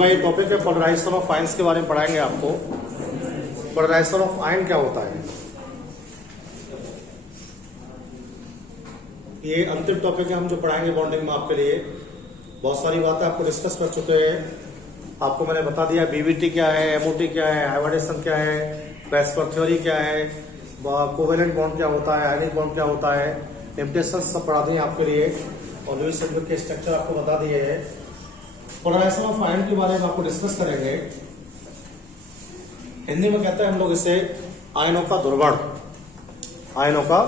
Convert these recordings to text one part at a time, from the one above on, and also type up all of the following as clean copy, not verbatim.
भाई टॉपिक है polarisation of ions के बारे में पढ़ाएंगे आपको। पोलराइजेशन ऑफ आयन क्या होता है, ये अंतिम टॉपिक है हम जो पढ़ाएंगे बॉन्डिंग में आपके लिए। बहुत सारी बातें आपको डिस्कस कर चुके हैं, आपको मैंने बता दिया बीबीटी क्या है, एमओटी क्या है, हाइब्रिडेशन क्या है, वेस्पर थ्योरी क्या है, कोवेलेंट बॉन्ड क्या होता है, आयनिक बॉन्ड क्या होता है, लिमिटेशन सब पढ़ा दिए आपके लिए और लुईस सैंडविच के स्ट्रक्चर आपको बता दिए हैं। पोलराइजेशन ऑफ आयन के बारे में आपको डिस्कस करेंगे। हिंदी में कहते हैं हम लोग इसे आयनों का ध्रुवण, आयनों का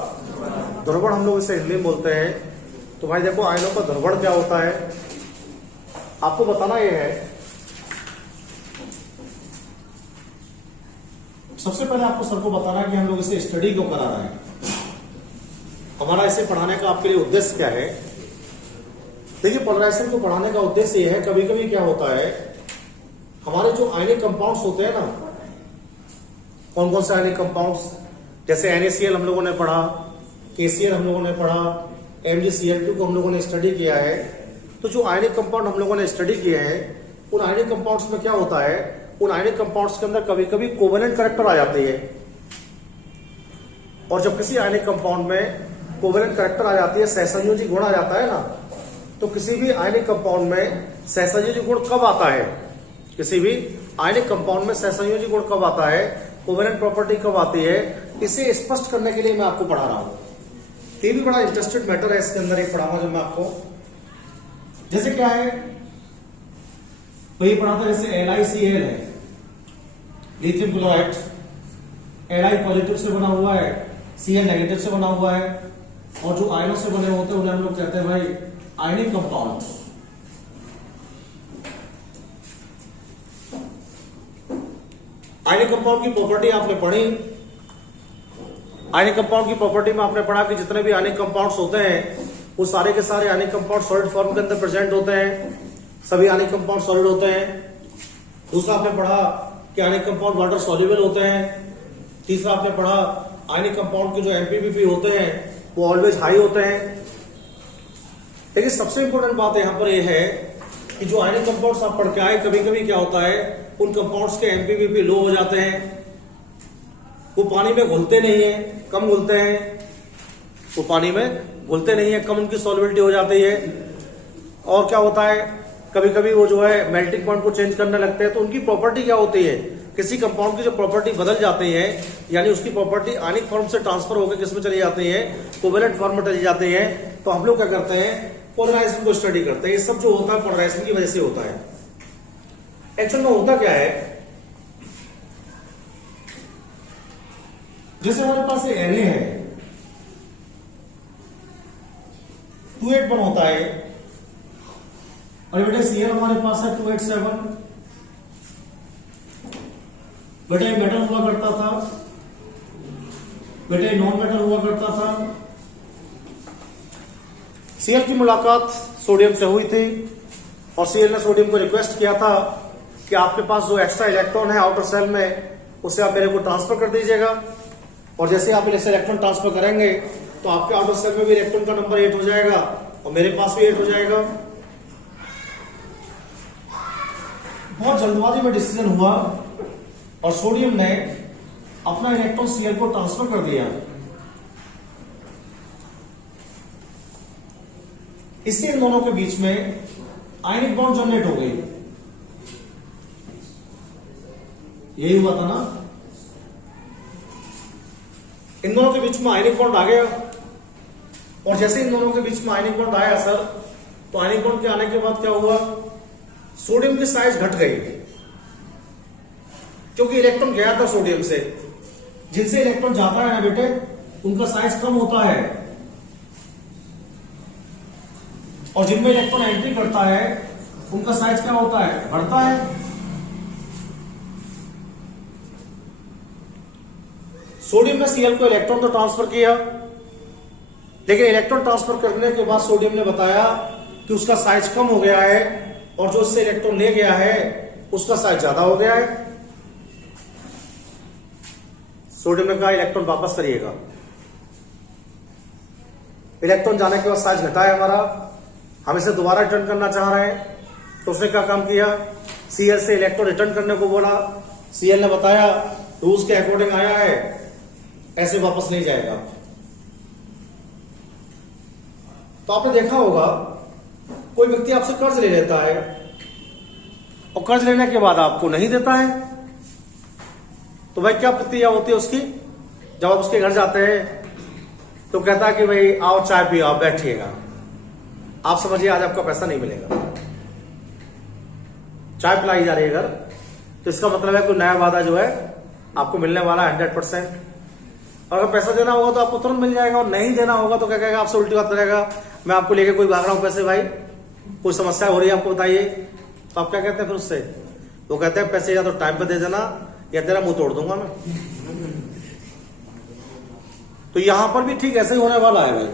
ध्रुवण हम लोग इसे हिंदी में बोलते हैं। तो भाई देखो आयनों का ध्रुवण क्या होता है आपको बताना ये है। सबसे पहले आपको सर को बताना है कि हम लोग इसे स्टडी क्यों करा रहे हैं, हमारा इसे पढ़ाने का आपके लिए उद्देश्य क्या है। देखिए पोलराइजेशन को पढ़ाने का उद्देश्य ये है, कभी कभी क्या होता है हमारे जो आयनिक कंपाउंड्स होते हैं ना, कौन कौन से आयनिक कंपाउंड्स, जैसे NaCl हम लोगों ने पढ़ा, KCl हम लोगों ने पढ़ा, MgCl2 को हम लोगों ने स्टडी किया है। तो जो आयनिक कंपाउंड हम लोगों ने स्टडी किए हैं उन आयनिक कंपाउंड्स में क्या होता है, उन आयनिक कंपाउंड्स के अंदर कभी कभी कोवेलेंट कैरेक्टर आ जाती है। और जब किसी आयनिक कंपाउंड में कोवेलेंट कैरेक्टर आ जाती है, सहसंयोजी गुण आ जाता है ना, तो किसी भी आयनिक कंपाउंड में सहसंयोजी गुण कब आता है, किसी भी आयनिक कंपाउंड में सहसंयोजी गुण कब आता है, कोवेलेंट प्रॉपर्टी कब आती है, इसे स्पष्ट करने के लिए मैं आपको पढ़ा रहा हूं। ये भी बड़ा इंटरेस्टेड मैटर है, इसके अंदर एक पढ़ाऊंगा जब मैं आपको। जैसे क्या है वही पढ़ा था, जैसे LiCl है, लिथियम क्लोराइड, Li पॉजिटिव से बना हुआ है, Cl नेगेटिव से बना हुआ है, और जो आयनों से बने होते हैं उन्हें हम लोग कहते हैं भाई आयनिक कंपाउंड। आयनिक कंपाउंड की प्रॉपर्टी आपने पढ़ी। आयनिक कंपाउंड की प्रॉपर्टी में आपने पढ़ा कि जितने भी आयनिक कंपाउंड्स होते हैं वो सारे के सारे आयनिक कंपाउंड सॉलिड फॉर्म के अंदर प्रेजेंट होते हैं, सभी आयनिक कंपाउंड सॉलिड होते हैं। दूसरा आपने पढ़ा कि आयनिक कंपाउंड वाटर सॉल्युबल होते हैं। तीसरा आपने पढ़ा आयनिक कंपाउंड के जो MPPP होते हैं वो ऑलवेज हाई होते हैं। लेकिन सबसे इंपॉर्टेंट बात यहां पर यह है कि जो आयनिक कंपाउंड्स आप पढ़ के आए, कभी कभी क्या होता है उन कंपाउंड्स के MPPP लो हो जाते हैं, वो पानी में घुलते नहीं है, कम घुलते हैं, वो पानी में घुलते नहीं है, कम उनकी सॉल्युबिलिटी हो जाती है। और क्या होता है कभी कभी वो जो है मेल्टिंग पॉइंट को चेंज करने लगते हैं। तो उनकी प्रॉपर्टी क्या होती है, किसी कंपाउंड की जो प्रॉपर्टी बदल जाती है, यानी उसकी प्रॉपर्टी आयनिक फॉर्म से ट्रांसफर होकर किसमें चली जाती है, कोवेलेंट फॉर्म में चली जाती है। तो हम लोग क्या करते हैं, पोलराइजेशन को स्टडी करते हैं। ये सब जो होता है पोलराइजेशन की वजह से होता है। एक्चुअल में होता क्या है, जैसे हमारे पास Na है, 281 होता है, और बेटे Cl हमारे पास है 287, बेटे मेटल हुआ करता था, बेटे नॉन मेटल हुआ करता था। Cl की मुलाकात सोडियम से हुई थी और Cl ने सोडियम को रिक्वेस्ट किया था कि आपके पास जो एक्स्ट्रा इलेक्ट्रॉन है आउटर सेल में उसे आप मेरे को ट्रांसफर कर दीजिएगा। और जैसे आप इसे इलेक्ट्रॉन ट्रांसफर करेंगे तो आपके आउटर सेल में भी इलेक्ट्रॉन का नंबर 8 हो जाएगा और मेरे पास भी 8 हो जाएगा। बहुत जल्दबाजी में डिसीजन हुआ और सोडियम ने अपना इलेक्ट्रॉन Cl को ट्रांसफर कर दिया। इससे इन दोनों के बीच में आयनिक बॉन्ड जनरेट हो गई। यही हुआ था ना, इन दोनों के बीच में आयनिक बॉन्ड आ गया। और जैसे इन दोनों के बीच में आयनिक बॉन्ड आया सर, तो आयनिक बॉन्ड के आने के बाद क्या हुआ, सोडियम की साइज घट गई, क्योंकि इलेक्ट्रॉन गया था सोडियम से। जिनसे इलेक्ट्रॉन जाता है ना बेटे, उनका साइज कम होता है, और जिनमें इलेक्ट्रॉन एंट्री करता है उनका साइज क्या होता है, बढ़ता है। सोडियम ने Cl को इलेक्ट्रॉन तो ट्रांसफर किया, लेकिन इलेक्ट्रॉन ट्रांसफर करने के बाद सोडियम ने बताया कि उसका साइज कम हो गया है, और जो उससे इलेक्ट्रॉन ले गया है उसका साइज ज्यादा हो गया है। सोडियम ने कहा इलेक्ट्रॉन वापस करिएगा। इलेक्ट्रॉन जाने के बाद साइज घटा है हमारा, हम इसे दोबारा रिटर्न करना चाह रहे हैं। तो उसने क्या काम किया, Cl से इलेक्ट्रॉन रिटर्न करने को बोला, Cl ने बताया रूल्स के अकॉर्डिंग आया है, ऐसे वापस नहीं जाएगा। तो आपने देखा होगा कोई व्यक्ति आपसे कर्ज ले लेता है और कर्ज लेने के बाद आपको नहीं देता है, तो भाई क्या प्रतिक्रिया होती है उसकी? जब आप उसके घर जाते हैं तो कहता है कि भाई आओ चाय पियो, आप बैठिएगा। आप समझिए आज आपका पैसा नहीं मिलेगा, चाय पिलाई जा रही है घर, तो इसका मतलब है कोई नया वादा जो है आपको मिलने वाला 100%। और अगर पैसा देना होगा तो आपको तुरंत मिल जाएगा, और नहीं देना होगा तो क्या कहेगा आपसे? उल्टी बात करेगा, मैं आपको लेके कोई भाग रहा हूं पैसे, भाई कोई समस्या हो रही है आपको बताइए। तो आप क्या कहते हैं फिर उससे? वो कहते हैं पैसे या तो टाइम पे दे देना या तेरा मुंह तोड़ दूंगा मैं। तो यहां पर भी ठीक ऐसे ही होने वाला है भाई।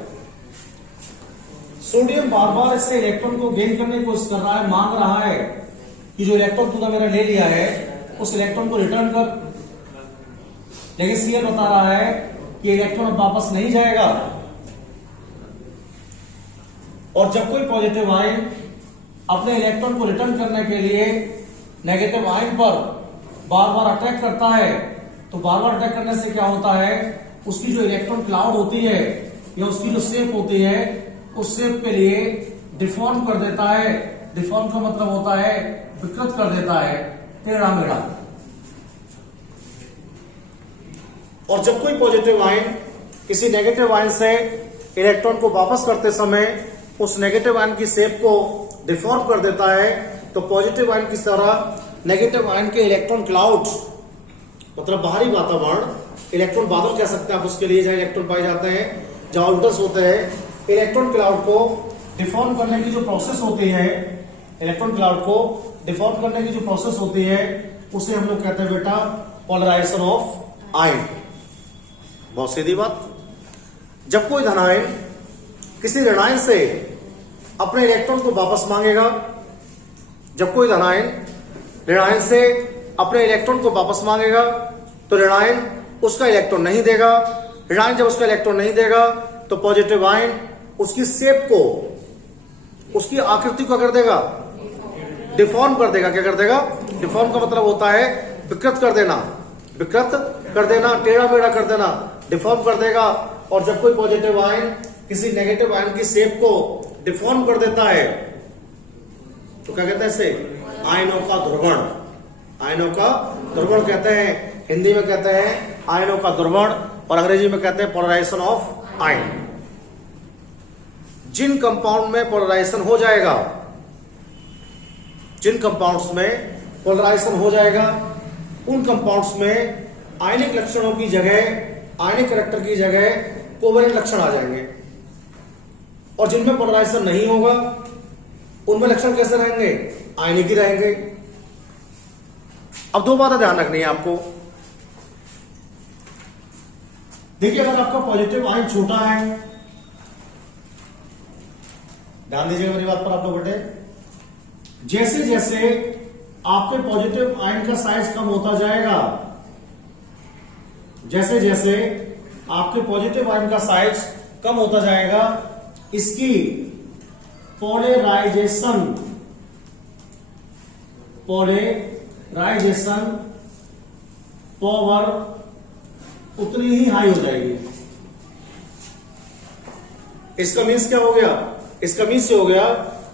सोडियम बार बार इससे इलेक्ट्रॉन को गेन करने की कोशिश कर रहा है, मांग रहा है कि जो इलेक्ट्रॉन तूने मेरा ले लिया है उस इलेक्ट्रॉन को रिटर्न कर, लेकिन Cl बता रहा है कि इलेक्ट्रॉन अब वापस नहीं जाएगा। और जब कोई पॉजिटिव आयन अपने इलेक्ट्रॉन को रिटर्न करने के लिए नेगेटिव आयन पर बार बार अटैक करता है, तो बार बार अटैक करने से क्या होता है? उसकी जो इलेक्ट्रॉन क्लाउड होती है या उसकी जो शेप होती है उस शेप के लिए डिफॉर्म कर देता है। डिफॉर्म का मतलब होता है विकृत कर देता है, टेढ़ा मेढ़ा। और जब कोई पॉजिटिव आयन किसी नेगेटिव आयन से इलेक्ट्रॉन को वापस करते समय उस नेगेटिव आयन की शेप को डिफॉर्म कर देता है, तो पॉजिटिव आयन की तरह नेगेटिव आयन के इलेक्ट्रॉन क्लाउड मतलब बाहरी वातावरण, इलेक्ट्रॉन बादल कह सकते हैं आप उसके लिए, जहां इलेक्ट्रॉन पाए जाते हैं, जहां ऑर्बिटल्स होते हैं, इलेक्ट्रॉन क्लाउड को डिफॉर्म करने की जो प्रोसेस होती है, इलेक्ट्रॉन क्लाउड को डिफॉर्म करने की जो प्रोसेस होती है उसे हम लोग कहते हैं बेटा पोलराइजेशन ऑफ आयन। बहुत सीधी बात। जब कोई धनायन किसी ऋणायन से अपने इलेक्ट्रॉन को वापस मांगेगा, जब कोई धनायन ऋणायन से अपने इलेक्ट्रॉन को वापस मांगेगा तो ऋणायन उसका इलेक्ट्रॉन नहीं देगा। ऋणायन जब उसका इलेक्ट्रॉन नहीं देगा तो पॉजिटिव आयन उसकी शेप को, उसकी आकृति को कर देगा, डिफॉर्म कर देगा। क्या कर देगा? डिफॉर्म का मतलब होता है विकृत कर देना, विकृत कर देना, टेढ़ा मेढ़ा कर देना, डिफॉर्म कर देगा। और जब कोई पॉजिटिव आयन किसी नेगेटिव आयन की शेप को डिफॉर्म कर देता है तो क्या कहते हैं इसे? आयनों का ध्रुवण। आयनों का ध्रुवण कहते हैं, हिंदी में कहते हैं आयनों का ध्रुवण और अंग्रेजी में कहते हैं पोलराइजेशन ऑफ आयन। जिन कंपाउंड में पोलराइजेशन हो जाएगा, जिन कंपाउंड्स में पोलराइजेशन हो जाएगा उन कंपाउंड्स में आयनिक लक्षणों की जगह, आयनिक कैरेक्टर की जगह कोवेलेंट लक्षण आ जाएंगे। और जिनमें पोलराइजेशन नहीं होगा उनमें लक्षण कैसे रहेंगे? आयनिक ही रहेंगे। अब दो बातें ध्यान रखनी है आपको। देखिए, अगर आपका पॉजिटिव आयन छोटा है, ध्यान दीजिएगा मेरी बात पर आप लोग बेटे, जैसे जैसे आपके पॉजिटिव आयन का साइज कम होता जाएगा, जैसे जैसे आपके पॉजिटिव आयन का साइज कम होता जाएगा, इसकी पोलराइजेशन पावर उतनी ही हाई हो जाएगी। इसका मीन्स क्या हो गया? इसका मीन्स ये हो गया,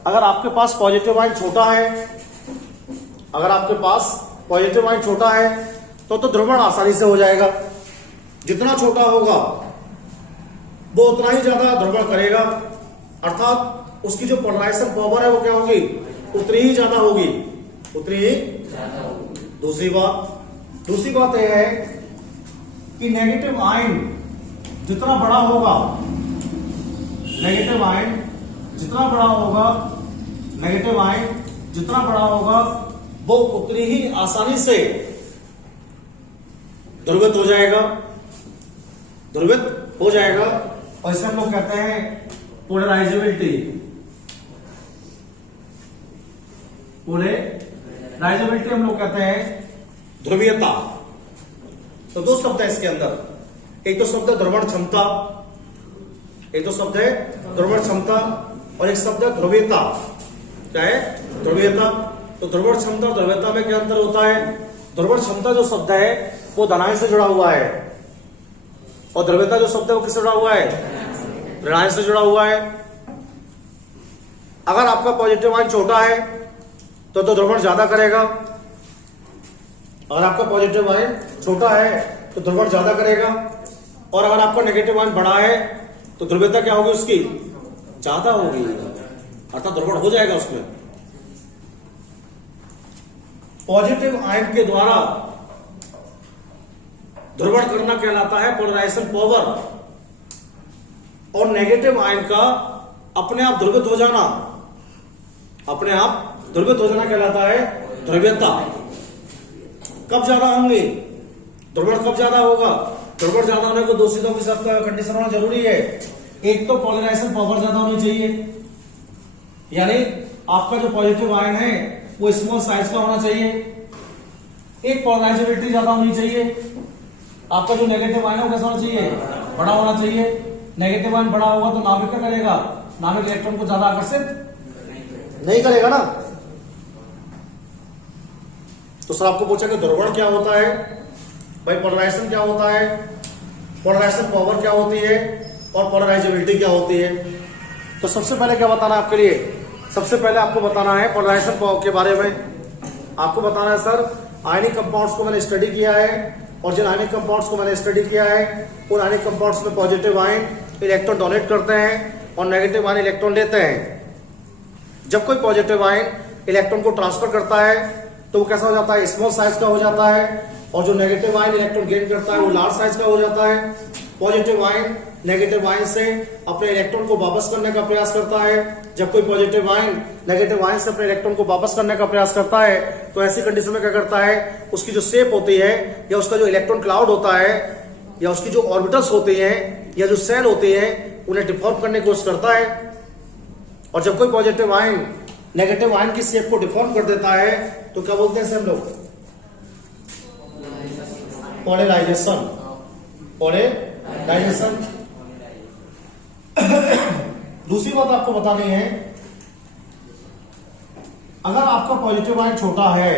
अगर आपके पास पॉजिटिव आयन छोटा है, अगर आपके पास पॉजिटिव आयन छोटा है तो ध्रुवण आसानी से हो जाएगा। जितना छोटा होगा वो उतना ही ज्यादा ध्रुवण करेगा, अर्थात उसकी जो पोलराइजेशन पावर है वो क्या होगी? उतनी ही ज्यादा होगी, उतनी ही ज्यादा होगी। दूसरी बात यह है कि नेगेटिव आयन जितना बड़ा होगा, नेगेटिव आयन जितना बड़ा होगा, नेगेटिव आयन जितना बड़ा होगा वो उतनी ही आसानी से ध्रुवित हो जाएगा, ध्रुवित हो जाएगा। और इसे हम लोग कहते हैं पोलराइजेबिलिटी। पोलराइजेबिलिटी हम लोग कहते हैं ध्रुवीयता। तो दो शब्द है इसके अंदर, एक तो शब्द है ध्रुवण क्षमता, एक तो शब्द है ध्रुवण क्षमता और एक शब्द है ध्रुवीयता। क्या है? ध्रुवीयता। तो ध्रुवण क्षमता और द्रव्यता में क्या अंतर होता है? ध्रुवण क्षमता जो शब्द है वो धनायन से जुड़ा हुआ है और द्रव्यता जो शब्द है वो किससे जुड़ा हुआ है? ऋणायन से जुड़ा हुआ है। अगर आपका पॉजिटिव आयन छोटा है तो ध्रुवण ज्यादा करेगा, अगर आपका पॉजिटिव आयन छोटा है तो ध्रुवण ज्यादा करेगा, और अगर आपका नेगेटिव आयन बड़ा है तो ध्रुवीयता क्या होगी उसकी? ज्यादा होगी, अर्थात ध्रुवण हो जाएगा उसमें। पॉजिटिव आयन के द्वारा ध्रुवण करना कहलाता है पोलराइजेशन पावर, और नेगेटिव आयन का अपने आप ध्रुवित हो जाना, अपने आप ध्रुवित हो जाना कहलाता है ध्रुवीयता। कब ज्यादा होंगे ध्रुवण? कब ज्यादा होगा? ध्रुवण ज्यादा होने को दो चीजों के साथ कंडीशन होना जरूरी है। एक तो पोलराइजेशन पावर ज्यादा होनी चाहिए, यानी आपका जो पॉजिटिव आयन है वो स्मॉल साइज का होना चाहिए। एक पोलराइजेबिलिटी ज्यादा होनी चाहिए। आपका जो नेगेटिव आयन है वो कैसा होना चाहिए? बड़ा होना चाहिए। नेगेटिव आयन बड़ा होगा तो नाभिक क्या करेगा? नाभिक इलेक्ट्रॉन को ज्यादा आकर्षित नहीं करेगा ना। तो सर आपको पूछा कि ध्रुवण क्या होता है, भाई पोलराइजेशन क्या होता है, पोलराइजेशन पावर क्या होती है और पोलराइजेबिलिटी क्या होती है। तो सबसे पहले क्या बताना है आपके लिए? सबसे पहले आपको बताना है पोलराइजेशन पावर के बारे में। आपको बताना है सर आयनिक कंपाउंड्स को मैंने स्टडी किया है, और जिन आयनिक कंपाउंड्स को मैंने स्टडी किया है उन आयनिक कंपाउंड्स में पॉजिटिव आयन इलेक्ट्रॉन डोनेट करते हैं और नेगेटिव आयन इलेक्ट्रॉन लेते हैं। जब कोई पॉजिटिव आयन इलेक्ट्रॉन को ट्रांसफर करता है तो वो कैसा हो जाता है? स्मॉल साइज का हो जाता है, और जो नेगेटिव आयन इलेक्ट्रॉन गेन करता है वो लार्ज साइज का हो जाता है। पॉजिटिव आयन नेगेटिव आयन से अपने इलेक्ट्रॉन को वापस करने का प्रयास करता है। जब कोई पॉजिटिव आयन नेगेटिव आयन से अपने इलेक्ट्रॉन को वापस करने का प्रयास करता है तो ऐसी कंडीशन में क्या करता है? उसकी जो शेप होती है या उसका जो इलेक्ट्रॉन क्लाउड होता है या उसकी जो ऑर्बिटल्स होती हैं या जो सेल होती है उन्हें डिफॉर्म करने की कोशिश करता है। और जब कोई पॉजिटिव आयन नेगेटिव आयन की शेप को डिफॉर्म कर देता है तो क्या बोलते हैं हम लोग? पोलराइजेशन। पोलराइजेशन। दूसरी बात आपको बतानी है, अगर आपका पॉजिटिव आयन छोटा है,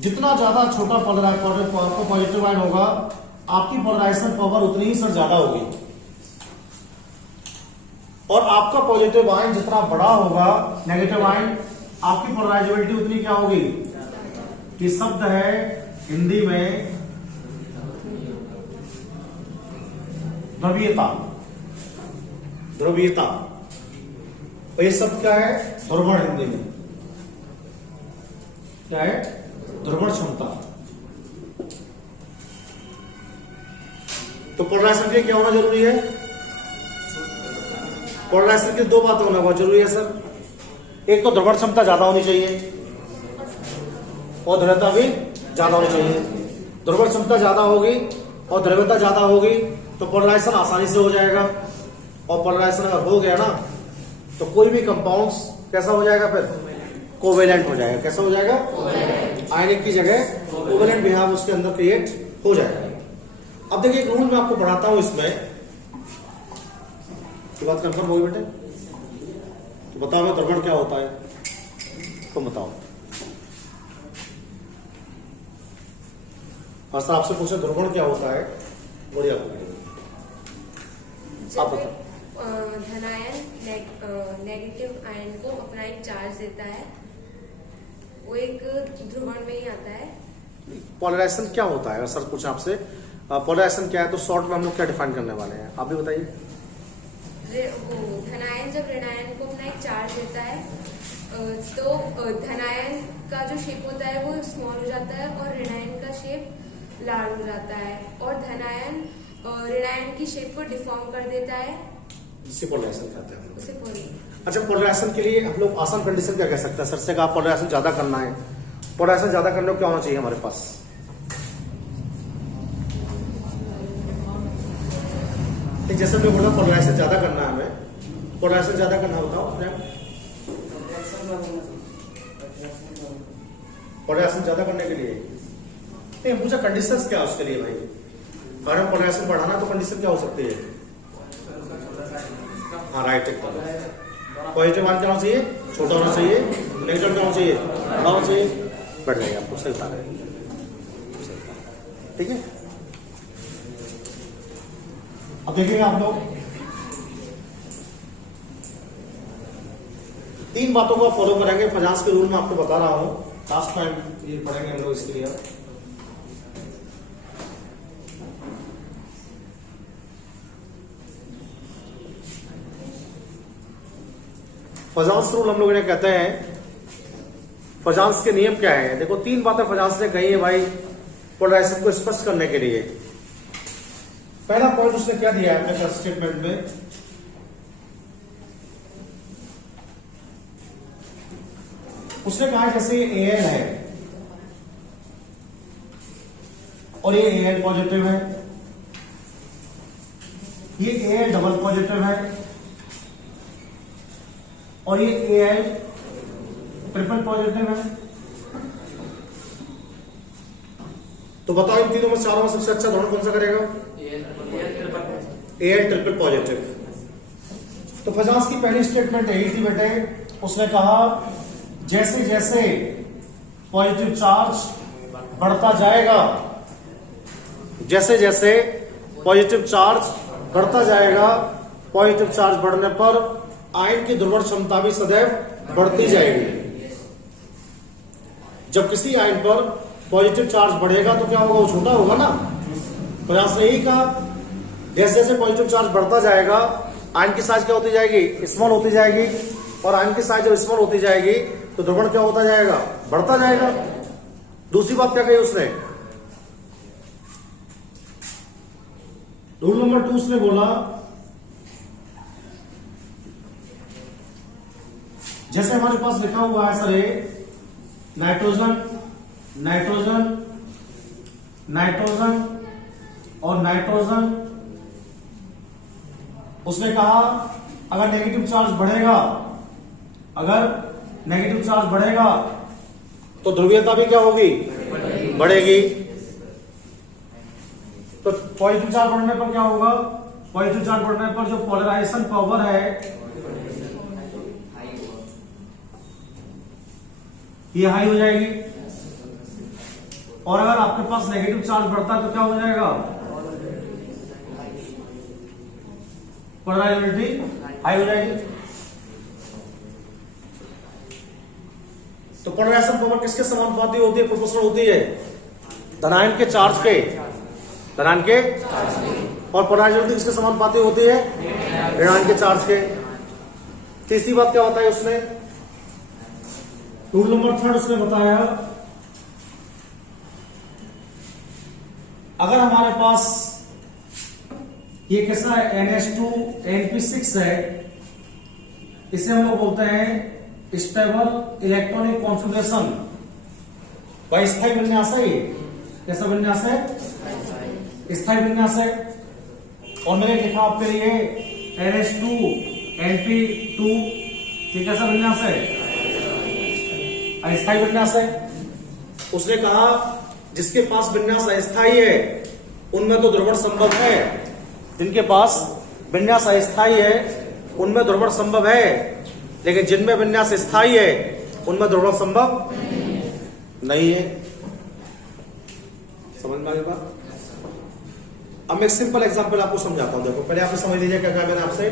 जितना ज्यादा छोटा आपका पॉजिटिव आयन होगा आपकी पोलराइजेशन पावर उतनी ही सर ज्यादा होगी, और आपका पॉजिटिव आयन जितना बड़ा होगा नेगेटिव आयन आपकी पोलराइजेबिलिटी उतनी क्या होगी? कि शब्द है हिंदी में ध्रुवीयता। ध्रुवीयता ये शब्द क्या है? ध्रुवण। हिंदी में क्या है? ध्रुवण क्षमता। तो पोलराइजेशन के लिए क्या होना जरूरी है? पोलराइजेशन की दो बातें होना बहुत जरूरी है सर। एक तो ध्रुवण क्षमता ज्यादा होनी चाहिए और द्रव्यता भी ज्यादा होनी चाहिए। ध्रुवण क्षमता ज्यादा होगी और द्रव्यता ज्यादा होगी तो पोलराइजेशन आसानी से हो जाएगा, और पोलराइजेशन अगर हो गया ना तो कोई भी कंपाउंड्स कैसा हो जाएगा? फिर कोवेलेंट हो जाएगा। कैसा हो जाएगा? आयनिक की जगह कोवेलेंट बिहेव उसके अंदर क्रिएट हो जाएगा। अब देखिए एक रूल मैं आपको पढ़ाता हूं, इसमें तो बात कंफर्म होगी बेटे? तो बताओ मैं ध्रुवण क्या होता है? तुम बताओ। और सर आपसे पूछे ध्रुवण क्या होता है? बढ़िया आप बताओ। धनायन नेगेटिव आयन को अपना एक चार्ज देता है, वो एक ध्रुवण में ही आता है। पोलराइजेशन क्या होता है? अगर सर पूछे आपसे पोलराइजेशन क्या है तो शॉर्ट में हम लोग क्या डिफाइन करने वाले हैं, आप भी बताइए। धनायन जब ऋणायन को अपना एक चार्ज देता है तो धनायन का जो शेप होता है वो स्मॉल हो जाता है और ऋणायन का शेप लार्ज हो जाता है, और धनायन ऋणायन की शेप को डिफॉर्म कर देता है, जिसे पोलराइजेशन कहते हैं। उसे अच्छा, पोलराइजेशन के लिए हम लोग आसान कंडीशन क्या कह सकते हैं? सर से कहा पोलराइजेशन ज्यादा करना है, पोलराइजेशन ज्यादा करने को क्या होना चाहिए हमारे पास? जैसे मैं बोला पोलराइजेशन ज्यादा करना है हमें, पोलराइजेशन ज्यादा करना बताओ पोलराइजेशन ज्यादा करने के लिए नहीं पूछा कंडीशंस क्या उसके लिए भाई? अगर हम पोलराइजेशन बढ़ाना तो कंडीशन क्या हो सकती है? हाँ राइट, एक पॉजिटिव आयन क्या होना चाहिए? छोटा होना चाहिए, नेक्स्ट क्या होना चाहिए, बड़ा होना चाहिए, बैठ जाइए, आपको सही बता रहे हैं, ठीक है। अब देखिएगा आप लोग 3 बातों को फॉलो करेंगे। फजांस के रूल में आपको बता रहा हूं, लास्ट टाइम ये पढ़ेंगे हम लोग इसके लिए। फजांस रूल हम लोग इन्हें कहते हैं। फजांस के नियम क्या है, देखो 3 बातें फजांस ने कही है भाई पोलराइजेशन को स्पष्ट करने के लिए। पहला पॉइंट उसने क्या दिया है अपने स्टेटमेंट में, उसने कहा जैसे ये एन है और ये एन पॉजिटिव है, ये एन डबल पॉजिटिव है और ये एन ट्रिपल पॉजिटिव है, तो बताओ इन तीनों में चारों में सबसे अच्छा ध्रुवण कौन सा करेगा, एन ट्रिपल पॉजिटिव। तो फजांस की पहली स्टेटमेंट यही थी बेटे, उसने कहा जैसे जैसे पॉजिटिव चार्ज बढ़ता जाएगा, जैसे जैसे पॉजिटिव चार्ज बढ़ता जाएगा, पॉजिटिव चार्ज बढ़ने पर आयन की ध्रुवण क्षमता भी सदैव बढ़ती जाएगी। जब किसी आयन पर पॉजिटिव चार्ज बढ़ेगा तो क्या होगा, वो छोटा होगा ना। फजांस ने यही कहा जैसे जैसे पॉजिटिव चार्ज बढ़ता जाएगा आयन की साइज क्या होती जाएगी, स्मॉल होती जाएगी, और आयन की साइज जब स्मॉल होती जाएगी तो ध्रुवण क्या होता जाएगा, बढ़ता जाएगा। दूसरी बात क्या कही उसने, रूल नंबर 2 उसने बोला जैसे हमारे पास लिखा हुआ है सर नाइट्रोजन नाइट्रोजन नाइट्रोजन और नाइट्रोजन, उसने कहा अगर नेगेटिव चार्ज बढ़ेगा, अगर नेगेटिव चार्ज बढ़ेगा तो ध्रुवीयता भी क्या होगी, बढ़ेगी। तो पॉजिटिव चार्ज बढ़ने पर क्या होगा, पॉजिटिव चार्ज बढ़ने पर जो पोलराइजेशन पावर है ये हाई हो जाएगी, और अगर आपके पास नेगेटिव चार्ज बढ़ता है तो क्या हो जाएगा, पोलराइजेबिलिटी हाई हो जाएगी। तो पोलराइजेशन पावर किसके समानुपाती होती है, प्रोपोर्शनल होती है धनायन के चार्ज के, धनायन के, और पोलराइजेबिलिटी किसके समानुपाती होती है, ऋणायन के चार्ज के। तीसरी बात क्या बताई उसने, रूल नंबर 3 उसने बताया अगर हमारे पास ये कैसा है NH2NP6 है, इसे हम लोग बोलते हैं स्टेबल इलेक्ट्रॉनिक कॉन्फ़िगरेशन, भाई स्थायी विन्यास है। ये कैसा विन्यास है, स्थायी विन्यास है। और मैंने लिखा आपके लिए NH2NP2, ये कैसा विन्यास है, अस्थायी विन्यास है। उसने कहा जिसके पास विन्यास अस्थायी है उनमें तो ध्रुवण संभव है, जिनके पास विन्यास अस्थायी है उनमें ध्रुवण संभव है, लेकिन जिनमें विन्यास स्थायी है उनमें ध्रुवण संभव नहीं है। समझ में आ गई बात। अब मैं एक सिंपल एग्जांपल आपको समझाता हूं। देखो पहले आप समझ लीजिए क्या कहा मैंने आपसे,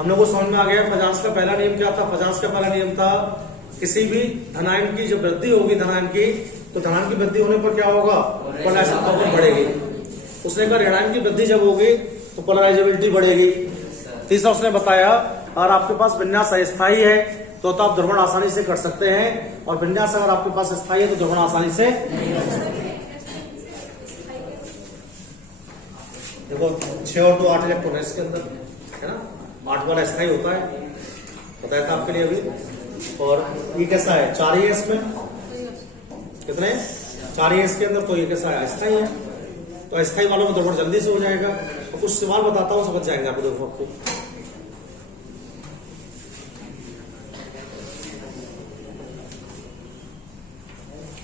हम लोग को समझ में आ गया फजांस का पहला नियम क्या था। फजांस का पहला नियम था किसी भी धनायन की जब वृद्धि होगी धनायन की, तो धनायन की वृद्धि होने पर क्या होगा, पोलराइजेशन पावर बढ़ेगी। उसने कहा ऋणायन की वृद्धि जब होगी तो पोलराइजेबिलिटी बढ़ेगी। तीसरा उसने बताया अगर आपके पास विन्यास अस्थायी है तो आप ध्रुवण आसानी से कर सकते हैं, और विन्यास अगर आपके पास स्थायी है तो ध्रुवण आसानी से। देखो 6 और 2 8 इलेक्ट्रॉन है इसके अंदर, है ना, 8 वाला स्थायी होता है, बताया था आपके लिए अभी। और ये कैसा है, 4 ही है इसमें, कितने 4 ही है इसके अंदर, तो ये कैसा है, अस्थायी है। तो अस्थायी वालों में ध्रुवण जल्दी से हो जाएगा। तो कुछ सवाल बताता हूं समझ जाएंगे आप देखो। आपको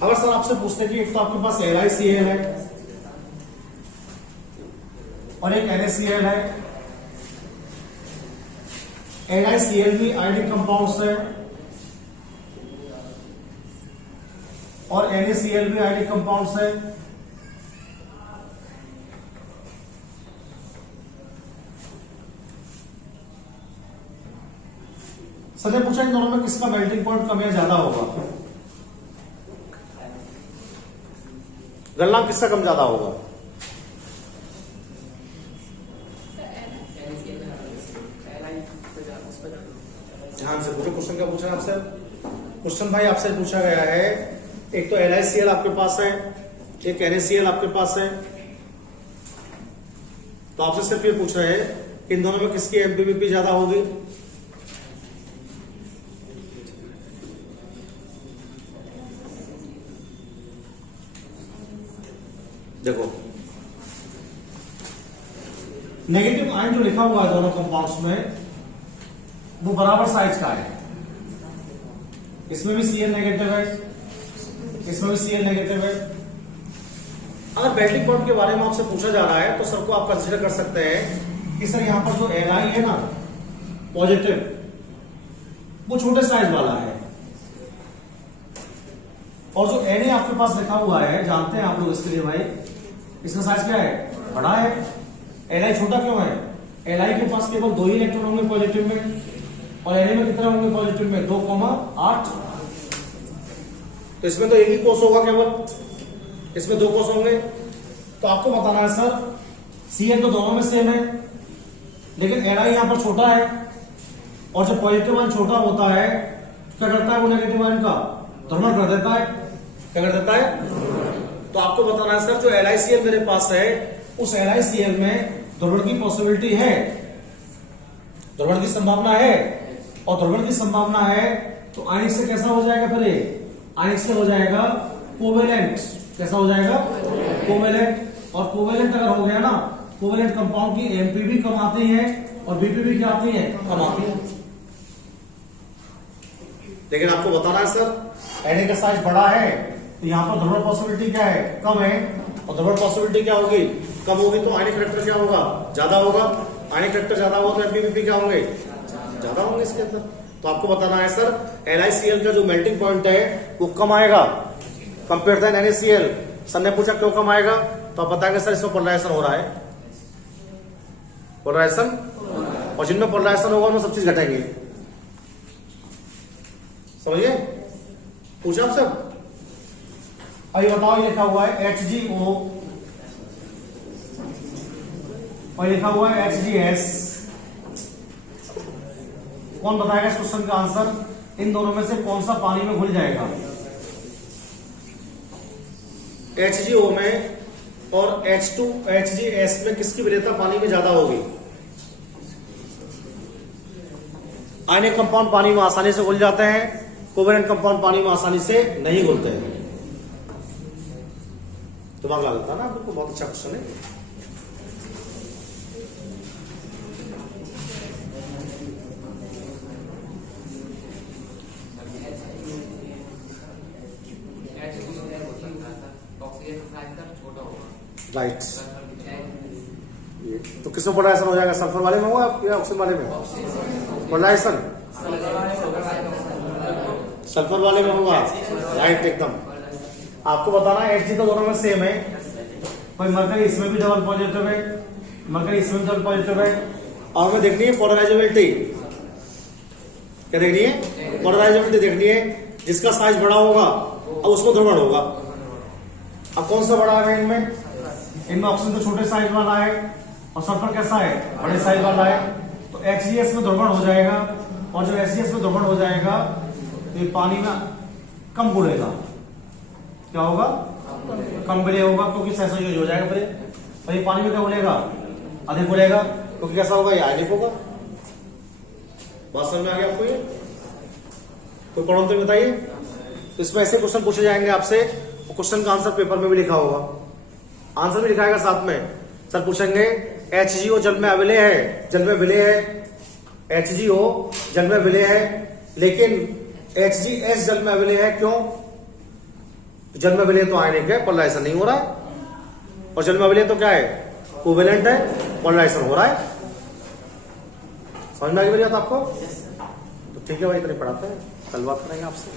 अगर सर आपसे पूछते कि एक तो आपके पास LiCl है और एक NaCl है, LiCl भी आयोडिक कंपाउंड्स है और NaCl भी आयनिक कंपाउंड्स है। सर ने पूछा इन दोनों में किसका मेल्टिंग पॉइंट कम या ज्यादा होगा, गलनांक किसका कम ज्यादा होगा? ध्यान से पूछो क्वेश्चन। क्या पूछा आपसे क्वेश्चन? भाई आपसे पूछा गया है, एक तो LiCl आपके पास है, एक NaCl आपके पास है, तो आपसे सिर्फ ये पूछ रहे हैं कि इन दोनों में किसकी MPVP ज्यादा होगी। देखो नेगेटिव आयन जो लिखा हुआ है दोनों कंपाउंड्स में वो बराबर साइज का है। इसमें भी Cl नेगेटिव है, इसमें भी Cl नेगेटिव है। अगर मेल्टिंग पॉइंट के बारे में आपसे पूछा जा रहा है तो सर को आप कंसीडर कर सकते हैं कि सर यहां पर जो Li है ना पॉजिटिव, वो छोटे साइज वाला है, और जो Na आपके पास लिखा हुआ है, जानते हैं आप लोग इसके लिए भाई, इसका साइज क्या है? बड़ा है। Li छोटा क्यों है? Li के पास केवल 2 ही इलेक्ट्रॉन होंगे पॉजिटिव में, और Na में कितने होंगे पॉजिटिव में? 2,8। तो इसमें तो एक ही कोष होगा केवल, इसमें 2 कोष होंगे। तो आपको बताना है सर Cl तो दोनों में सेम है, लेकिन Ni यहां पर छोटा है, और जब पॉजिटिव आयन छोटा होता है क्या करता है वो नेगेटिव आयन का ध्रुवण कर देता है। क्या कर देता है? तो आपको बताना है सर जो LiCl मेरे पास है उस LiCl में ध्रुवण की पॉसिबिलिटी है, ध्रुवण की संभावना है, और ध्रुवण की संभावना है तो आयनिक से कैसा हो जाएगा? फिर आयनिक से हो जाएगा कोवेलेंट। कैसा हो जाएगा? कोवेलेंट। और कोवेलेंट अगर हो गया ना, कोवेलेंट कंपाउंड की MPV कम आती है और BPV क्या आती है? कम आती है। लेकिन आपको बताना है सर Na का साइज बड़ा है तो यहां पर ध्रुवण पॉसिबिलिटी क्या है? कम है। और ध्रुवण पॉसिबिलिटी क्या होगी? कम होगी, तो आयनिक फैक्टर क्या होगा? ज्यादा होगा। आयनिक फैक्टर ज्यादा होगा तो MPVP क्या होंगे? ज्यादा होंगे इसके अंदर। तो आपको बताना है सर LiCl का जो मेल्टिंग पॉइंट है वो कम आएगा कंपेयर टू NaCl। सर ने पूछा क्यों कम आएगा, तो आप बताएंगे सर इसमें पोलराइजेशन हो रहा है, पोलराइजेशन, और जिनमें पोलराइजेशन होगा उनमें सब चीज घटेंगे। समझिए? पूछा आप सब? अभी बताओ, ये लिखा हुआ है HgO और लिखा हुआ है HgS। कौन बताएगा इस क्वेश्चन का आंसर? इन दोनों में से कौन सा पानी में घुल जाएगा? HgO में और HgS में किसकी विलेयता पानी में ज्यादा होगी? आयनिक कंपाउंड पानी में आसानी से घुल जाते हैं, कोवेलेंट कंपाउंड पानी में आसानी से नहीं घुलते हैं। दिमाग लगता है ना आपको? बहुत अच्छा क्वेश्चन है। राइट। तो किसमें पोलराइजेशन हो जाएगा? सल्फर वाले में होगा या ऑक्सीजन वाले में? पोलराइजेशन सल्फर वाले में होगा। राइट, एकदम। आपको बताना है Hg तो दोनों में सेम है, कोई मरकरी इसमें भी डबल पॉजिटिव है, मरकरी इसमें भी डबल पॉजिटिव है। और हमें देखनी है पोलराइजेबिलिटी। क्या देखनी है? पोलराइजेबिलिटी देखनी है। जिसका साइज बड़ा होगा अब उसमें ध्रुवण होगा। अब कौन सा बड़ा है इनमें? इनमें ऑक्सीजन तो छोटे साइज वाला है और सल्फर कैसा है? बड़े साइज वाला है। तो HgS में ध्रुवण हो जाएगा, और जो HgS में ध्रुवण हो जाएगा तो ये पानी में कम घुलेगा। क्या होगा? कम विलेय होगा, क्योंकि सहसंयोज हो जाएगा फिर। और ये पानी में क्या घुलेगा? अधिक घुलेगा, क्योंकि कैसा होगा? ये आयनिक होगा। बात समझ में आ गया आपको? ये कोई प्रॉब्लम तो बताइए। तो इसमें ऐसे क्वेश्चन पूछे जाएंगे आपसे, और क्वेश्चन का आंसर पेपर में भी लिखा होगा, आंसर भी लिखाएगा साथ में। सर पूछेंगे HgO जल में अविलेय है, जल में विलेय है, HgO जल में विलेय है, लेकिन HgS जल में अविलेय है। क्यों? जल में विलेय तो आयनिक है, पोलराइजेशन नहीं हो रहा है, और जल में अविलेय तो क्या है? कोवेलेंट है, पोलराइजेशन हो रहा है। समझ में आ गई मेरी बात आपको? तो ठीक है भाई, इतने पढ़ाते हैं, कल बात करेंगे आपसे।